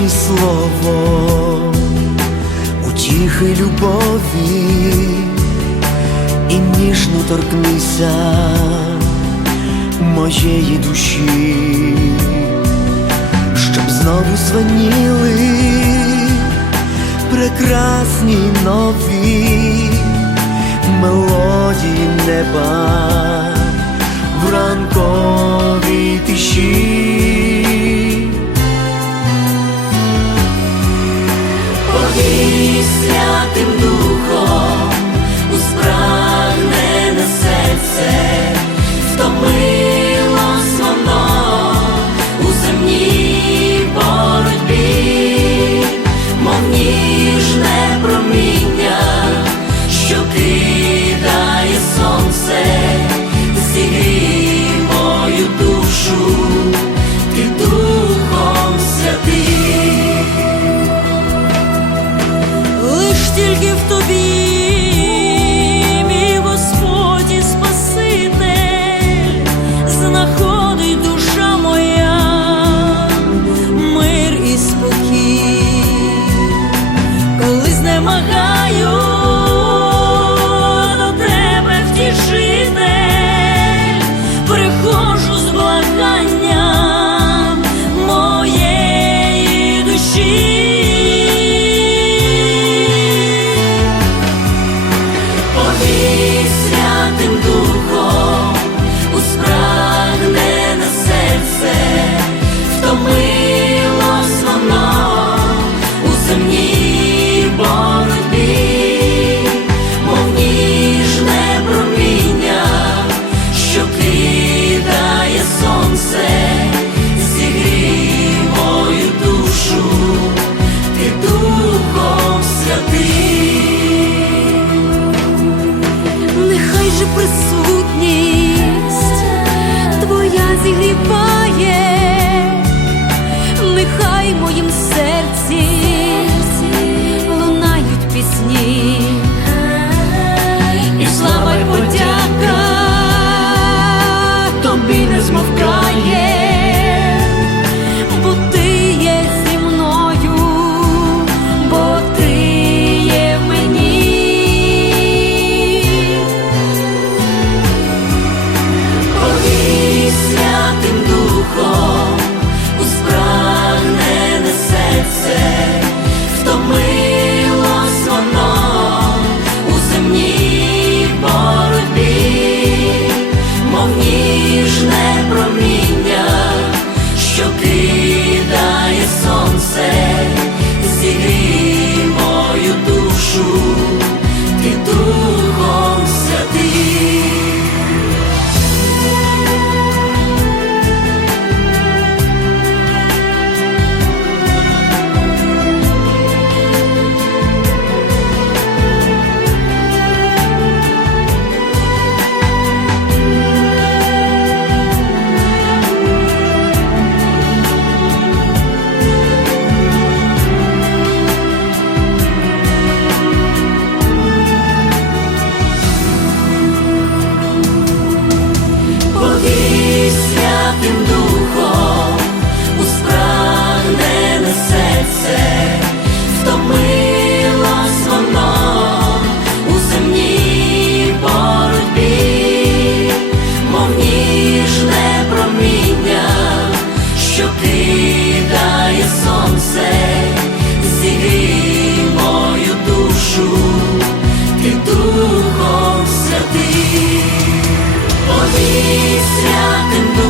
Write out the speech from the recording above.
Ні слово, утіхи любові і ніжно торкнися моєї душі, щоб знову звеніли прекрасні нові мелодії неба в ранковій тиші. тільки в тобі, мій Спаситель, знаходить душа моя, мир і спокій, коли знемагаю до тебе втішитель, приходжу з благанням моєї душі. precisa. після тим.